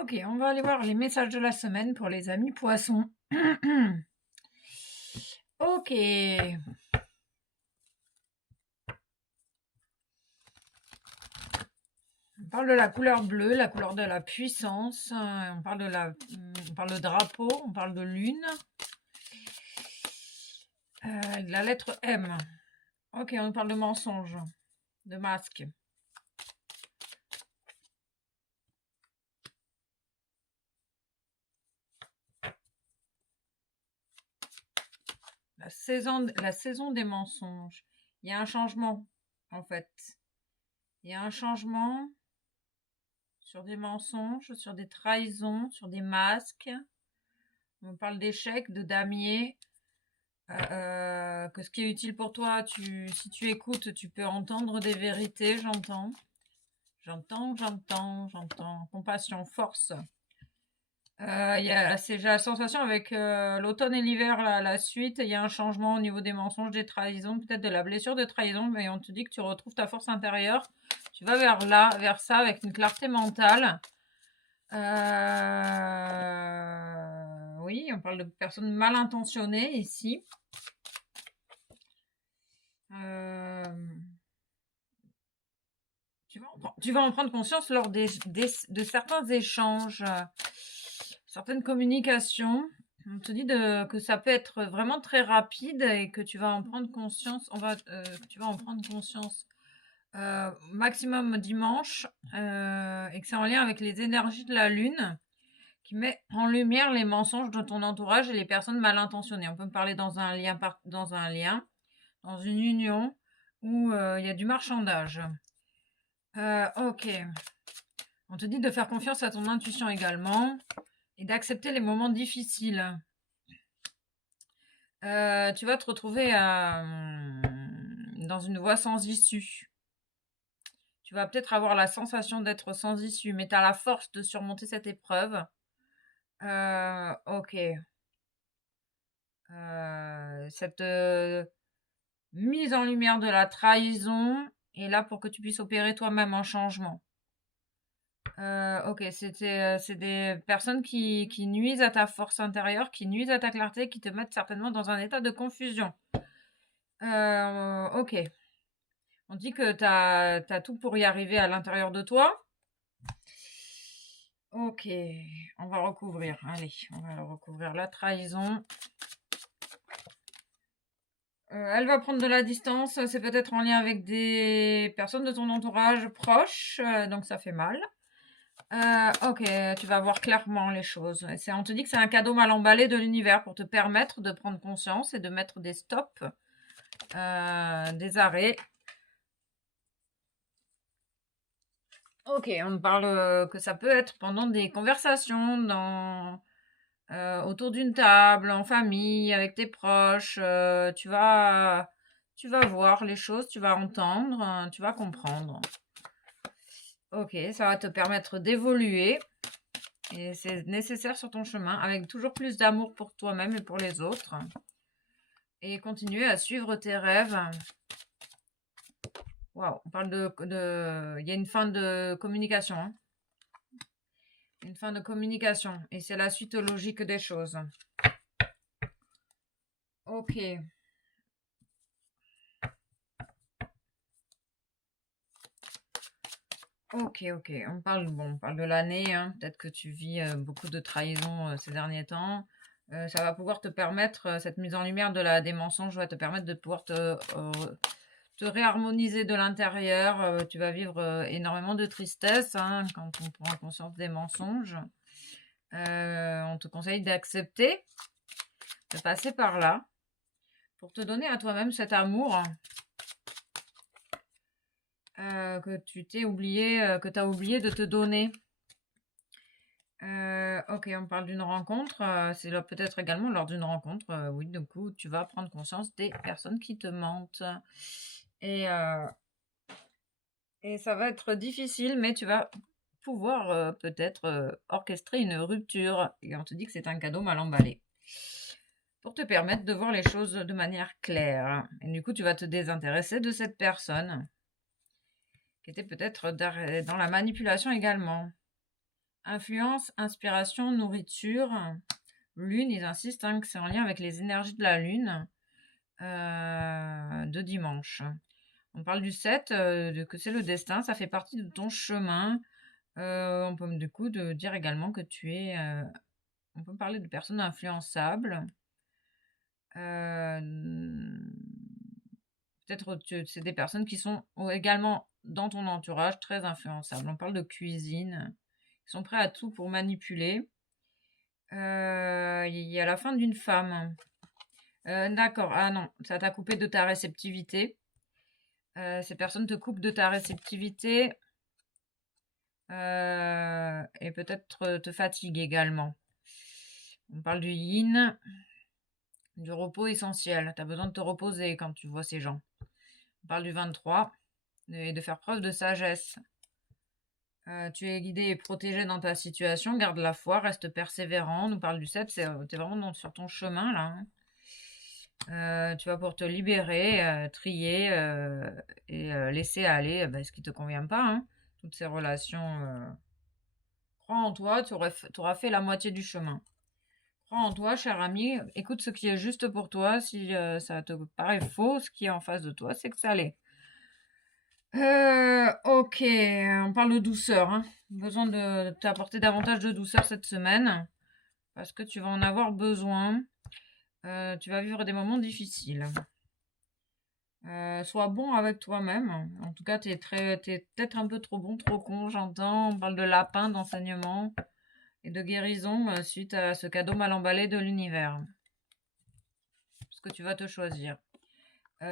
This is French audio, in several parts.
Ok, on va aller voir les messages de la semaine pour les amis poissons. Ok, on parle de la couleur bleue, la couleur de la puissance. On parle de drapeau, on parle de lune, de la lettre M. Ok, on parle de mensonge, de masque. La saison des mensonges. Il y a un changement, en fait. Il y a un changement sur des mensonges, sur des trahisons, sur des masques. On parle d'échecs, de damier. Que ce qui est utile pour toi, si tu écoutes, tu peux entendre des vérités, j'entends. J'entends. Compassion, force. J'ai la sensation avec l'automne et l'hiver, la suite, il y a un changement au niveau des mensonges, des trahisons, peut-être de la blessure de trahison, mais on te dit que tu retrouves ta force intérieure. Tu vas vers là, vers ça, avec une clarté mentale. Oui, on parle de personnes mal intentionnées ici. Euh, tu vas en prendre conscience lors de certains échanges, certaines communications. On te dit que ça peut être vraiment très rapide et que tu vas en prendre conscience. Tu vas en prendre conscience maximum dimanche et que c'est en lien avec les énergies de la lune qui met en lumière les mensonges de ton entourage et les personnes mal intentionnées. On peut me parler dans un lien, dans une union où il y a du marchandage. Ok. On te dit de faire confiance à ton intuition également et d'accepter les moments difficiles. Tu vas te retrouver dans une voie sans issue. Tu vas peut-être avoir la sensation d'être sans issue, mais tu as la force de surmonter cette épreuve. Ok. Cette mise en lumière de la trahison est là pour que tu puisses opérer toi-même un changement. Ok, c'est des personnes qui nuisent à ta force intérieure, qui nuisent à ta clarté, qui te mettent certainement dans un état de confusion. Ok. On dit que t'as tout pour y arriver à l'intérieur de toi. Ok, on va recouvrir. Allez, on va recouvrir la trahison. Elle va prendre de la distance. C'est peut-être en lien avec des personnes de ton entourage proche, donc ça fait mal. Ok, tu vas voir clairement les choses. On te dit que c'est un cadeau mal emballé de l'univers pour te permettre de prendre conscience et de mettre des stops, des arrêts. Ok, on parle que ça peut être pendant des conversations, autour d'une table, en famille, avec tes proches. Tu vas voir les choses, tu vas entendre, tu vas comprendre. Ok, ça va te permettre d'évoluer. Et c'est nécessaire sur ton chemin, avec toujours plus d'amour pour toi-même et pour les autres. Et continuer à suivre tes rêves. Waouh, on parle il y a une fin de communication. Hein. Une fin de communication. Et c'est la suite logique des choses. Ok. Ok. On parle de l'année. Hein. Peut-être que tu vis beaucoup de trahison ces derniers temps. Ça va pouvoir te permettre, cette mise en lumière des mensonges va te permettre de pouvoir te réharmoniser de l'intérieur. Tu vas vivre énormément de tristesse hein, quand on prend conscience des mensonges. On te conseille d'accepter, de passer par là, pour te donner à toi-même cet amour que tu t'es oublié, que tu as oublié de te donner. Ok, on parle d'une rencontre. C'est peut-être également lors d'une rencontre. Oui, du coup, tu vas prendre conscience des personnes qui te mentent. Et, euh, et ça va être difficile, mais tu vas pouvoir peut-être orchestrer une rupture. Et on te dit que c'est un cadeau mal emballé. Pour te permettre de voir les choses de manière claire. Et du coup, tu vas te désintéresser de cette personne qui était peut-être dans la manipulation également. Influence, inspiration, nourriture. Lune, ils insistent hein, que c'est en lien avec les énergies de la lune de dimanche. On parle du 7, que c'est le destin, ça fait partie de ton chemin. On peut du coup dire également que tu es... on peut parler de personnes influençables. Peut-être que c'est des personnes qui sont également dans ton entourage très influençables. On parle de cuisine. Ils sont prêts à tout pour manipuler. Il y a la fin d'une femme. D'accord. Ah non, ça t'a coupé de ta réceptivité. Ces personnes te coupent de ta réceptivité et peut-être te fatiguent également. On parle du yin, du repos essentiel. Tu as besoin de te reposer quand tu vois ces gens. On parle du 23 et de faire preuve de sagesse. Tu es guidé et protégé dans ta situation. Garde la foi, reste persévérant. On nous parle du 7, tu es vraiment sur ton chemin là. Tu vas pour te libérer, trier et laisser aller ce qui ne te convient pas. Hein. Toutes ces relations. Crois en toi, tu auras fait la moitié du chemin. Crois en toi, cher ami. Écoute ce qui est juste pour toi. Si ça te paraît faux, ce qui est en face de toi, c'est que ça l'est. Ok, on parle de douceur. Hein. Besoin de t'apporter davantage de douceur cette semaine. Parce que tu vas en avoir besoin. Tu vas vivre des moments difficiles. Sois bon avec toi-même. En tout cas, t'es peut-être un peu trop bon, trop con, j'entends. On parle de lapin, d'enseignement et de guérison suite à ce cadeau mal emballé de l'univers. Ce que tu vas te choisir.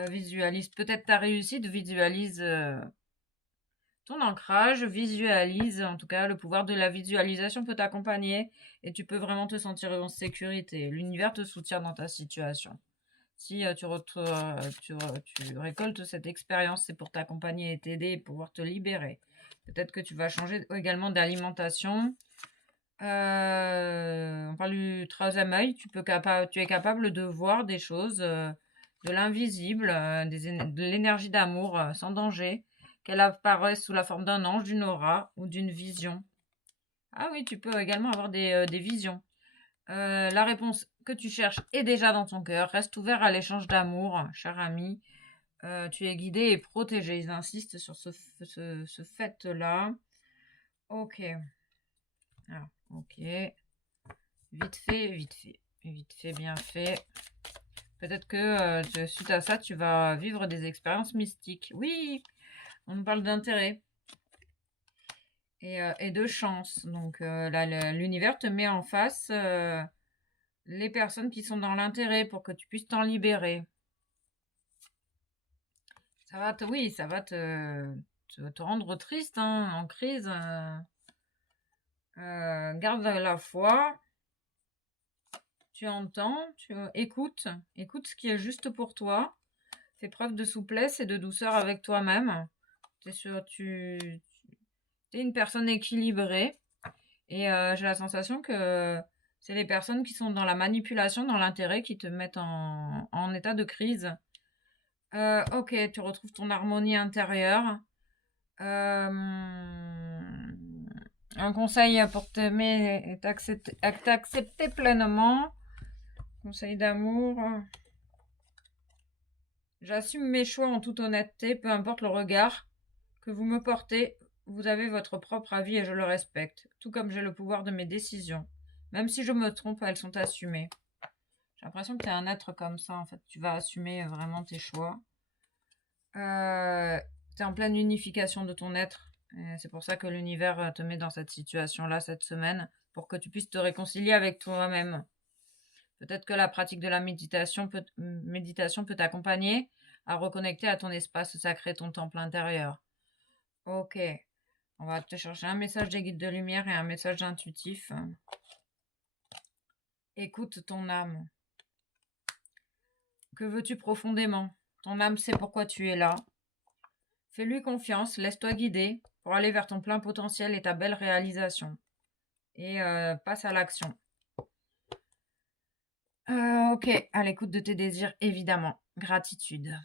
Visualise peut-être ta réussite, visualise ton ancrage, visualise, en tout cas, le pouvoir de la visualisation peut t'accompagner et tu peux vraiment te sentir en sécurité. L'univers te soutient dans ta situation. Si tu récoltes cette expérience, c'est pour t'accompagner et t'aider et pouvoir te libérer. Peut-être que tu vas changer également d'alimentation. On parle du troisième œil. Tu es capable de voir des choses, de l'invisible, de l'énergie d'amour sans danger, qu'elle apparaisse sous la forme d'un ange, d'une aura ou d'une vision. Ah oui, tu peux également avoir des visions. La réponse que tu cherches est déjà dans ton cœur. Reste ouvert à l'échange d'amour, cher ami. Tu es guidé et protégé. Ils insistent sur ce fait-là. Ok. Alors, ok. Vite fait, vite fait. Vite fait, bien fait. Peut-être que suite à ça, tu vas vivre des expériences mystiques. Oui, on nous parle d'intérêt et de chance. Donc là, l'univers te met en face les personnes qui sont dans l'intérêt pour que tu puisses t'en libérer. Oui, ça va te rendre triste, hein, en crise. Garde la foi. Tu entends, écoutes ce qui est juste pour toi. Fais preuve de souplesse et de douceur avec toi-même. Tu es une personne équilibrée. Et j'ai la sensation que c'est les personnes qui sont dans la manipulation, dans l'intérêt, qui te mettent en état de crise. Ok, tu retrouves ton harmonie intérieure. Un conseil pour t'aimer et t'accepter pleinement. Conseil d'amour. J'assume mes choix en toute honnêteté, peu importe le regard que vous me portez. Vous avez votre propre avis et je le respecte, tout comme j'ai le pouvoir de mes décisions. Même si je me trompe, elles sont assumées. J'ai l'impression que tu es un être comme ça, en fait. Tu vas assumer vraiment tes choix. Tu es en pleine unification de ton être. C'est pour ça que l'univers te met dans cette situation-là cette semaine, pour que tu puisses te réconcilier avec toi-même. Peut-être que la pratique de la méditation peut t'accompagner à reconnecter à ton espace sacré, ton temple intérieur. Ok, on va te chercher un message des guides de lumière et un message intuitif. Écoute ton âme. Que veux-tu profondément? Ton âme sait pourquoi tu es là. Fais-lui confiance, laisse-toi guider pour aller vers ton plein potentiel et ta belle réalisation. Et passe à l'action. Ok, à l'écoute de tes désirs, évidemment. Gratitude.